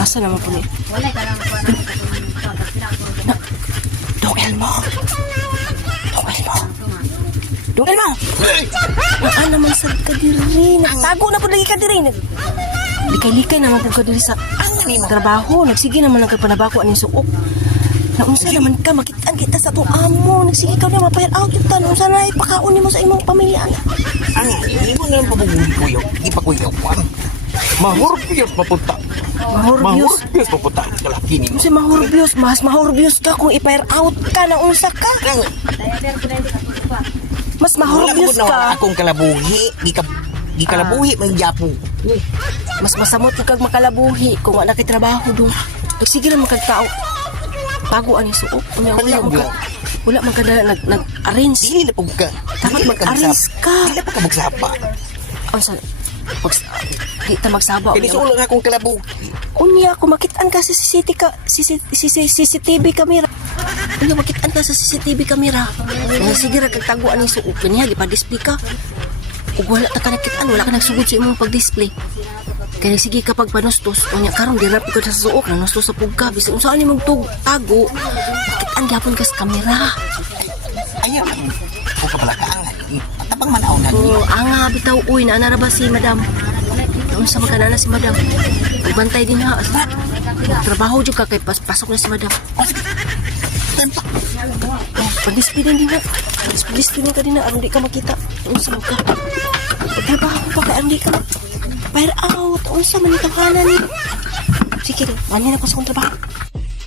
Asa naman po ni? Dong Elmo. Dong Elmo. Wala naman sa kadiri. Nagtago na po lagi kadiri. Likay-likay naman po kadiri sa trabaho. Nagsige naman ang panabako ni suok. Naunsa naman ka, makitaan kita sa itong amo. Nagsige ka na mapahir out yung tanong. Sana ipakaon mo sa imong pamilya. Hindi mo na pabubuli-kuyaw. Hindi pa kuyaw ko. Mahurbios mapunta. Mahurbios. Mahurbios mapunta. Kalaki ni mo. Kasi mahurbios. Mas mahurbios ka kung ipahir out ka. Naunsa ka. Mas mahurbios Wala ka. akong kalabuhi. Di kalabuhi, may japo. Mas masamot kag makalabuhi kung wala kay trabaho dong. Sige lang magkagtao. Bago ani suok. Wala man ka nag-arrange. Dili na pag ka. Dapat mag-arrange ka. Dili na pag ka magsapa. Di ta magsaba. Kaya so lang akong kalabuhi. Unya ako makitaan ka sa CCTV camera. Unya makitaan ka sa CCTV camera. Sige ra kag taguan ni suok kaniya gipa-display ka. Ug wala ta ka nakitaan, wala ka nagsugod sa imong pag-display. Kaya sige kapag panustos, unya karon di ra pud ka sa suok, nanustos sa pugka, bisan unsa ni magtug tago. Makitaan gyapon ka sa camera. Ayaw. Kung kabalakaan. Tabang manaw na. Oh, anga bitaw uy, naanara ba si madam? Unsa magkanana si madam? Pagbantay din ha. Trabaho jud ka kay pasok na si madam. Pag-display din ha. Pag-display din ka din na aron di ka makita. Unsa man ka? Trabaho pa kay aron di ka fire out. Unsa man itong kanan ni? Sige, mani na ko sa kong trabaho.